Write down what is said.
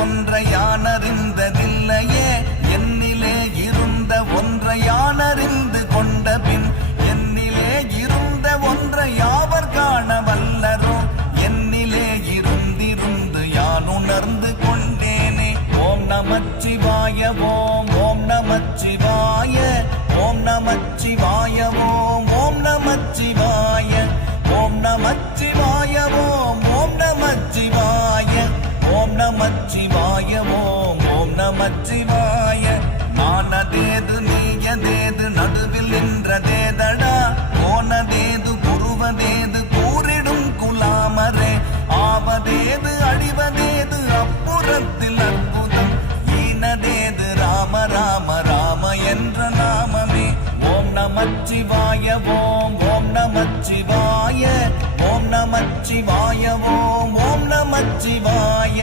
ஒன்றை யான் அறிந்ததில்லையே, என்னிலே இருந்த ஒன்றை யான் அறிந்து கொண்ட பின் என்னிலே இருந்த ஒன்றை யாவர் காண வல்லரோ, என்னிலே இருந்திருந்து யான் உணர்ந்து கொண்டேனே. ஓம் நமச்சிவாய ஓம் ஓம் நமச்சிவாய ஓம் நமச்சிவாய ஓம் ஓம் நமச்சிவாய ஓம் நமச்சிவாய ஓம் ஓம் நமச்சிவாய ஓம் நமச்சிவாய ஓம் ஓம் நமச்சிவாய. நானதேது நீயதேது நடுவில் நின்றதேதடா, போனதேது குருவதேது கூறிடும் குலாமரே, ஆவதேது அழிவதேது அப்புறத்தில் அற்புதம், ஈனதேது ராம ராம ராம என்ற நாமமே. ஓம் நமச்சிவாய ஓம் ஓம் நமச்சிவாய ஓம் நமச்சிவாய ஓம் ஓம் நமச்சிவாய.